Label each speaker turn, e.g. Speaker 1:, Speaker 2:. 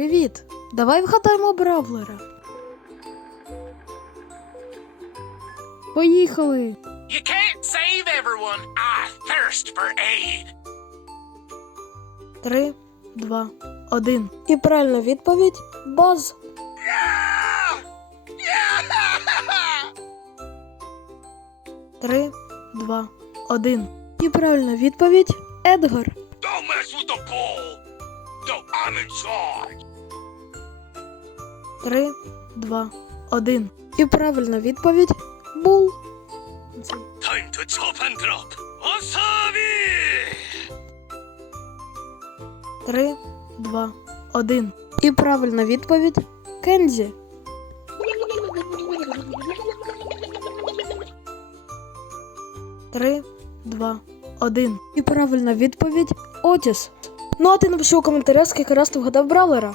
Speaker 1: Привіт! Давай вгадаємо Бравлера. Поїхали!
Speaker 2: You can't save everyone. I thirst for aid.
Speaker 1: Три, два, один. І правильна відповідь Баз. Три, два, один. І правильна відповідь Едгар.
Speaker 2: Don't mess with the ball. No, I'm in charge.
Speaker 1: Три, два, один. І правильна відповідь Бул.
Speaker 2: Time to chop and drop. Wasabi!
Speaker 1: Три, два, один. І правильна відповідь Кензі. Три, два, один. І правильна відповідь Отіс. Ну а ти напиши у коментарях, скільки раз ти вгадав Бравлера.